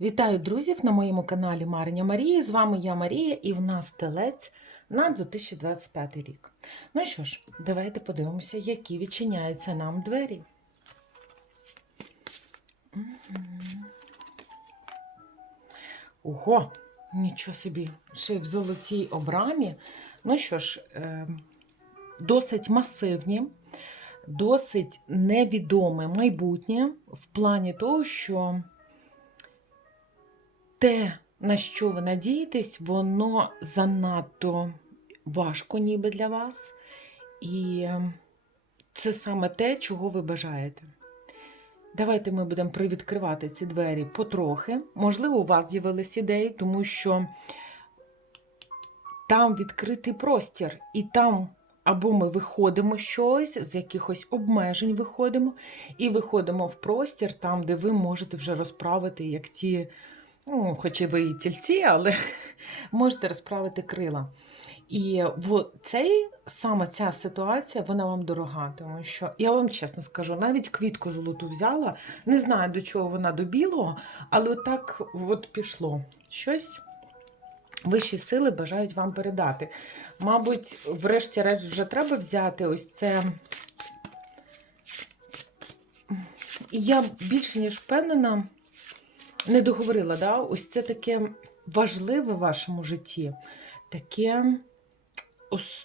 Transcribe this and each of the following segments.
Вітаю друзів на моєму каналі Мариня Марія. З вами я Марія і в нас телець на 2025 рік. Ну що ж, давайте подивимося, які відчиняються нам двері. Ого, нічого собі, ще й в золотій обрамі. Ну що ж, е, досить масивні, досить невідоме майбутнє в плані того, що те, на що ви надієтесь, воно занадто важко, ніби для вас. І е, це саме те, чого ви бажаєте. Давайте ми будемо привідкривати ці двері потрохи. Можливо, у вас з'явились ідеї, тому що там відкритий простір, і там або ми виходимо щось, з якихось обмежень виходимо, і виходимо в простір, там, де ви можете вже розправити як ті ну, хоч і ви і тільці, але можете розправити крила. І цей, саме ця ситуація, вона вам дорога, тому що я вам чесно скажу, навіть квітку золоту взяла, не знаю до чого вона до білого, але так от пішло. Щось вищі сили бажають вам передати. Мабуть, врешті-решт, вже треба взяти ось це. І я більше ніж впевнена не договорила, да? ось це таке важливе в вашому житті, таке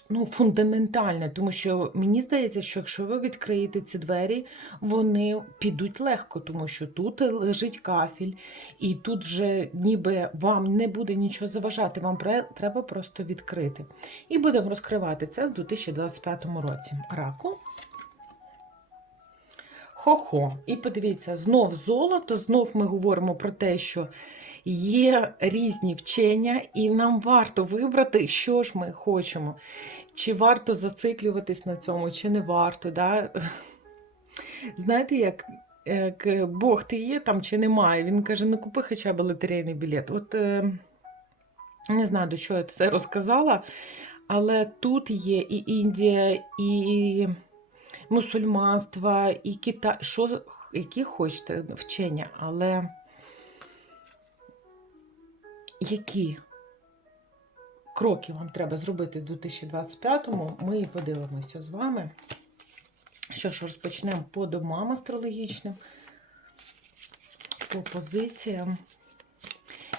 ну, фундаментальне, тому що мені здається, що якщо ви відкриєте ці двері, вони підуть легко, тому що тут лежить кафель, і тут вже ніби вам не буде нічого заважати, вам треба просто відкрити. І будемо розкривати це в 2025 році. Раку. Хо-хо. І подивіться, знов золото, знов ми говоримо про те, що є різні вчення, і нам варто вибрати, що ж ми хочемо. Чи варто зациклюватись на цьому, чи не варто. Да? Знаєте, як, як Бог ти є там чи немає? Він каже: ну купи хоча б лотерейний білет. От е, не знаю, до чого я це розказала, але тут є і Індія, і мусульманства, і Китай, що, які хочете вчення, але які кроки вам треба зробити в 2025-му, ми і подивимося з вами. Що ж, розпочнемо по домам астрологічним, по позиціям.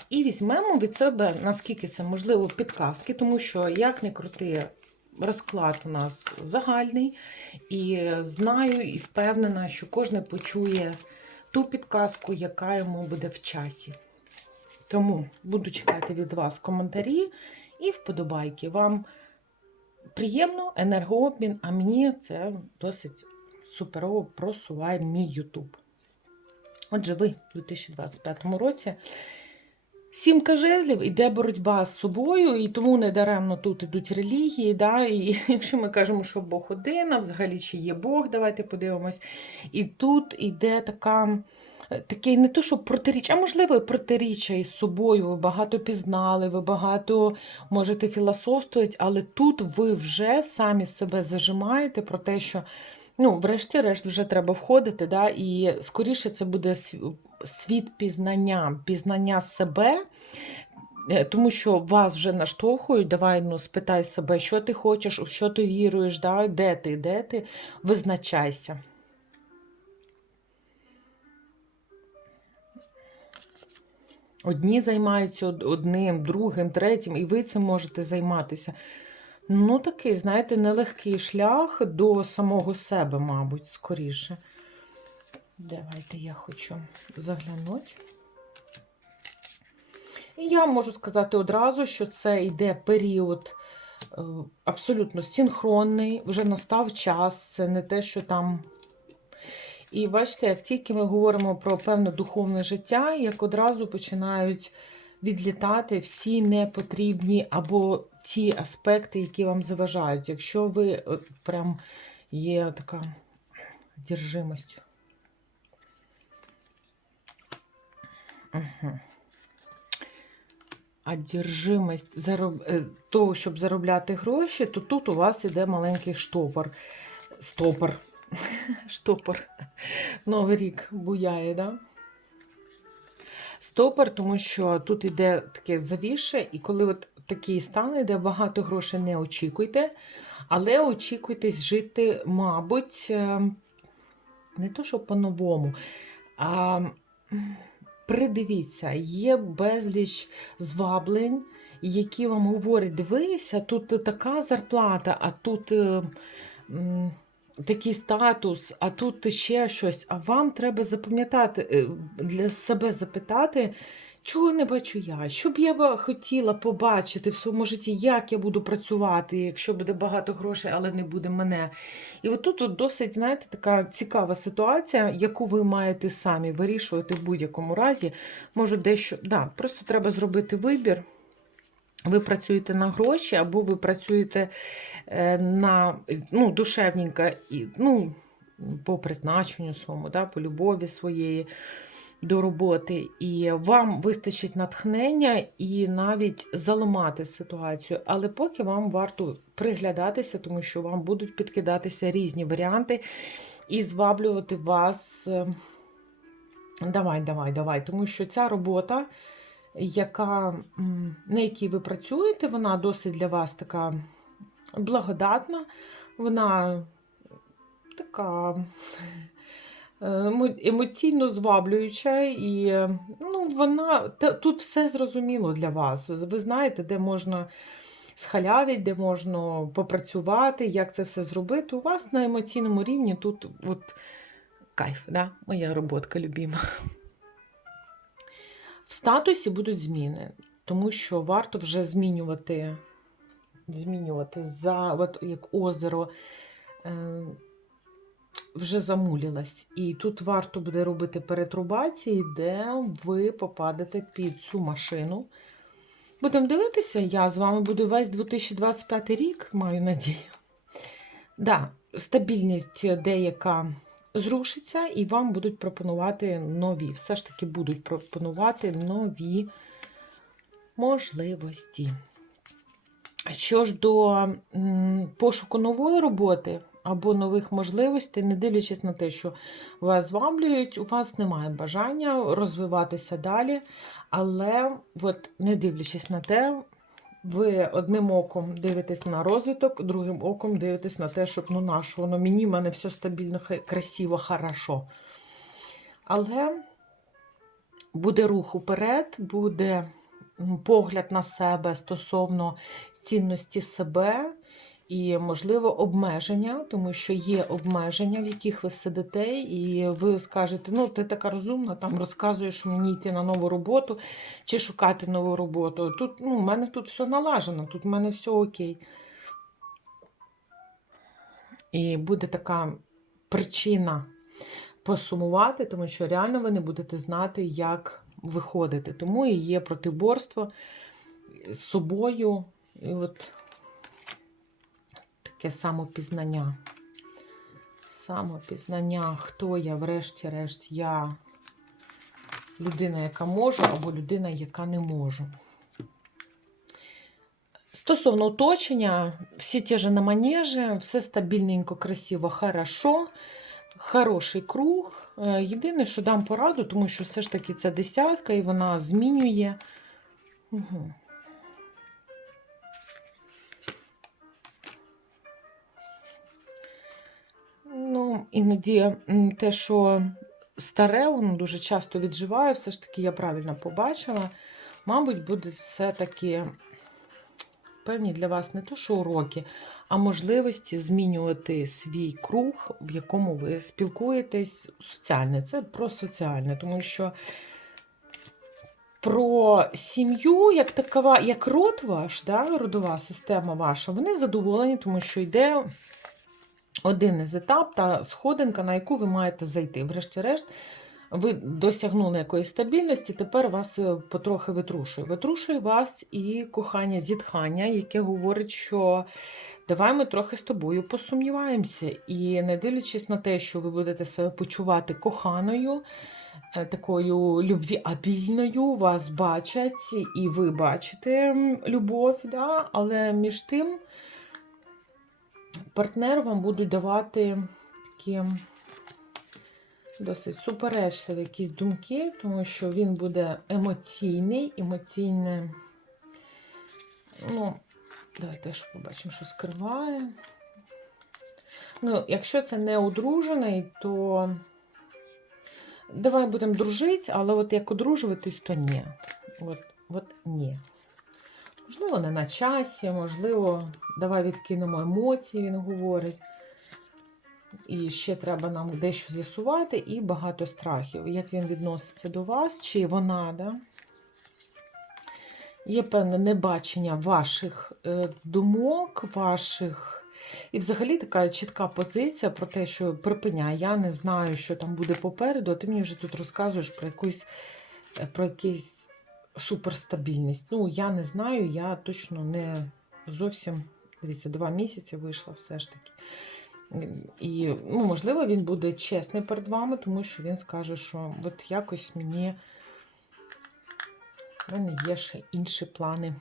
І візьмемо від себе, наскільки це можливо, підказки, тому що, як не крути, розклад у нас загальний. І знаю і впевнена, що кожен почує ту підказку, яка йому буде в часі. Тому буду чекати від вас коментарі і вподобайки. Вам приємно, енергообмін, а мені це досить суперово просуває мій YouTube. Отже, ви у 2025 році. Сімка жезлів іде боротьба з собою, і тому недаремно тут ідуть релігії. Да? І якщо ми кажемо, що Бог один, а взагалі чи є Бог, давайте подивимось. І тут іде така. Таке не то, що протиріччя, а можливо, і протиріччя із собою. Ви багато пізнали, ви багато можете філософствувати, але тут ви вже самі себе зажимаєте про те, що ну, врешті-решт вже треба входити. Да? І скоріше це буде світ пізнання, пізнання себе. Е, Тому що вас вже наштовхують, давай ну, спитай себе, що ти хочеш, у що ти віруєш, да? де ти, де ти, визначайся. Одні займаються одним, другим, третім, і ви цим можете займатися. Ну, такий, знаєте, нелегкий шлях до самого себе, мабуть, скоріше. Давайте я хочу заглянути. І я можу сказати одразу, що це йде період е, абсолютно синхронний, вже настав час, це не те, що там. І бачите, як тільки ми говоримо про певне духовне життя, як одразу починають відлітати всі непотрібні або ті аспекти, які вам заважають. Якщо ви от, прям є така держимость. Угу. Одержимость зароб... е, того, щоб заробляти гроші, то тут у вас іде маленький штопор. Стопор. Штопор. Новий рік буяє, да? стопор, тому що тут іде таке завіше, і коли от такий стан йде, багато грошей не очікуйте, але очікуйтесь жити, мабуть, е, не то, що по-новому, а придивіться, є безліч зваблень, які вам говорять, дивися, тут така зарплата, а тут. е, м, Такий статус, а тут ще щось. А вам треба запам'ятати е, для себе запитати, чого не бачу я, що б я хотіла побачити в своєму житті, як я буду працювати, якщо буде багато грошей, але не буде мене. І от тут досить, знаєте, така цікава ситуація, яку ви маєте самі вирішувати в будь-якому разі. Може, дещо, да, просто треба зробити вибір. Ви працюєте на гроші, або ви працюєте е, на ну, душевненько, ну, по призначенню своєму, да, по любові своєї до роботи. І вам вистачить натхнення і навіть заламати ситуацію. Але поки вам варто приглядатися, тому що вам будуть підкидатися різні варіанти і зваблювати вас. е, Давай, давай, давай. Тому що ця робота яка, на якій ви працюєте, вона досить для вас така благодатна, вона така емоційно зваблююча, і е, ну, вона тут все зрозуміло для вас. Ви знаєте, де можна схалявити, де можна попрацювати, як це все зробити. У вас на емоційному рівні тут от кайф, да? моя роботка любима. В статусі будуть зміни, тому що варто вже змінювати, змінювати за от як озеро е, вже замулілось. І тут варто буде робити перетрубації, де ви попадете під цю машину. Будемо дивитися, я з вами буду весь 2025 рік, маю надію. Да, стабільність деяка зрушиться, і вам будуть пропонувати нові. Все ж таки будуть пропонувати нові можливості. Що ж до пошуку нової роботи або нових можливостей, не дивлячись на те, що вас зваблюють, у вас немає бажання розвиватися далі, але от, не дивлячись на те, ви одним оком дивитесь на розвиток, другим оком дивитесь на те, щоб ну наше, воно мені, в мене все стабільно, красиво, хорошо. Але буде рух уперед, буде погляд на себе стосовно цінності себе і, можливо, обмеження, тому що є обмеження, в яких ви сидите, і ви скажете, ну, ти така розумна, там розказуєш мені йти на нову роботу чи шукати нову роботу. Тут ну, в мене тут все налажено, тут в мене все окей. І буде така причина посумувати, тому що реально ви не будете знати, як виходити. Тому і є протиборство з собою. І от таке самопізнання. Самопізнання, хто я, врешті-решт, я людина, яка можу, або людина, яка не можу. Стосовно оточення, всі ті ж на манежі, все стабільненько, красиво, хорошо, хороший круг. Е, Єдине, що дам пораду, тому що все ж таки це десятка і вона змінює. Угу. Ну, іноді те, що старе, воно дуже часто відживає, все ж таки я правильно побачила. Мабуть, буде все-таки певні для вас не то, що уроки, а можливості змінювати свій круг, в якому ви спілкуєтесь соціальне. Це про соціальне, тому що про сім'ю, як такова, як род ваш, да, родова система ваша, вони задоволені, тому що йде один із етап та сходинка, на яку ви маєте зайти. Врешті-решт, ви досягнули якоїсь стабільності, тепер вас е, потрохи витрушує. Витрушує вас і кохання, зітхання, яке говорить, що давай ми трохи з тобою посумніваємося. І не дивлячись на те, що ви будете себе почувати коханою, е, такою любвіабільною, вас бачать, і ви бачите любов, да? але між тим партнер вам будуть давати такі досить суперечливі якісь думки, тому що він буде емоційний, емоційне. Ну, давайте теж побачимо, що скриває. Ну, якщо це не одружений, то давай будемо дружити, але от як одружуватись, то ні. От, от ні. Можливо, не на часі, можливо, давай відкинемо емоції, він говорить. І ще треба нам дещо з'ясувати, і багато страхів. Як він відноситься до вас, чи вона, да? Є певне небачення ваших е, думок, ваших. І взагалі така чітка позиція про те, що припиняй, я не знаю, що там буде попереду, а ти мені вже тут розказуєш про якусь е, про якусь суперстабільність. Ну, я не знаю, я точно не зовсім дивіться, два місяці вийшла все ж таки. І, ну, можливо, він буде чесний перед вами, тому що він скаже, що от якось мені в мене є ще інші плани.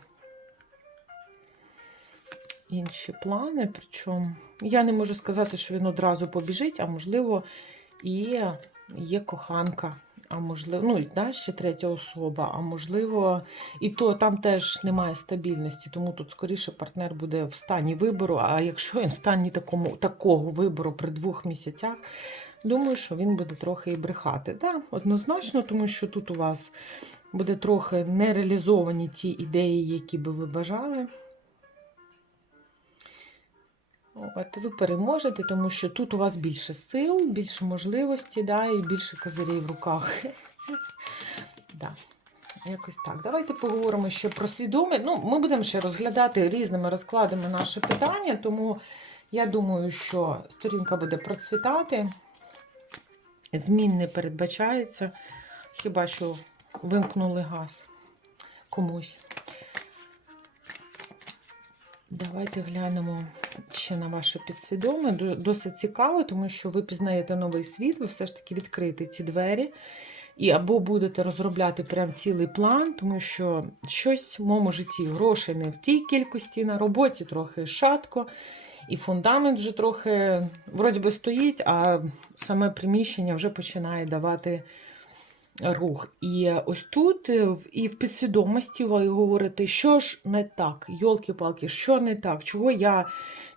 Інші плани, причому я не можу сказати, що він одразу побіжить, а можливо, і є коханка, а можливо, ну, і да, ще третя особа, а можливо, і то там теж немає стабільності, тому тут скоріше партнер буде в стані вибору. А якщо він в стані такому, такого вибору при двох місяцях, думаю, що він буде трохи і брехати. Да, однозначно, тому що тут у вас буде трохи нереалізовані ті ідеї, які би ви бажали. От ви переможете, тому що тут у вас більше сил, більше можливості, да, і більше козирів в руках. да. Якось так. Давайте поговоримо ще про свідоме. Ну, ми будемо ще розглядати різними розкладами наше питання, тому я думаю, що сторінка буде процвітати. Змін не передбачається. Хіба що вимкнули газ комусь. Давайте глянемо ще на ваше підсвідоме. Досить цікаво, тому що ви пізнаєте новий світ, ви все ж таки відкриєте ці двері. І або будете розробляти прям цілий план, тому що щось в моєму житті грошей не в тій кількості, на роботі трохи шатко, і фундамент вже трохи вроді би стоїть, а саме приміщення вже починає давати рух. І ось тут е, і в підсвідомості ви говорите, що ж не так, йолки-палки, що не так, чого я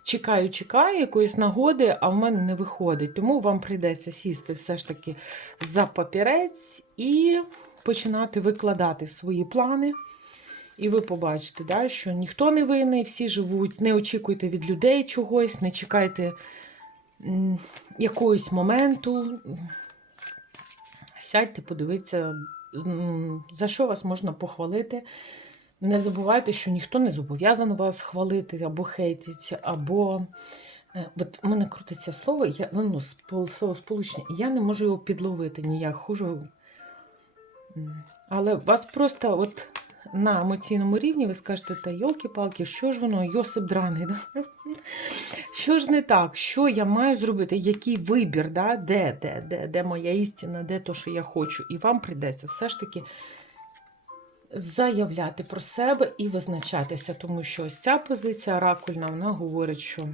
чекаю, чекаю якоїсь нагоди, а в мене не виходить. Тому вам прийдеться сісти все ж таки за папірець і починати викладати свої плани. І ви побачите, да, що ніхто не винний, всі живуть, не очікуйте від людей чогось, не чекайте якогось моменту. Сядьте, подивіться, за що вас можна похвалити. Не забувайте, що ніхто не зобов'язаний вас хвалити або хейтити, або. Е, От в мене крутиться слово, я, ну, слово сполучення, я не можу його підловити ніяк хожу. Але вас просто от на емоційному рівні ви скажете, та йолки-палки, що ж воно, Йосип драний, да? що ж не так, що я маю зробити, який вибір, да? де, де, де, де моя істина, де то, що я хочу. І вам прийдеться все ж таки заявляти про себе і визначатися, тому що ось ця позиція оракульна, вона говорить, що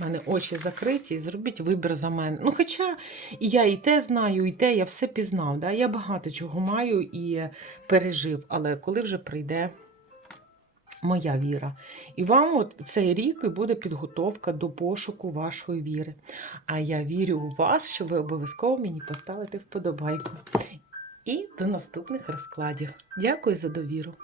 в мене очі закриті, зробіть вибір за мене. Ну, хоча і я і те знаю, і те, я все пізнав. Да? Я багато чого маю і пережив, але коли вже прийде моя віра. І вам от цей рік і буде підготовка до пошуку вашої віри. А я вірю у вас, що ви обов'язково мені поставите вподобайку. І до наступних розкладів. Дякую за довіру.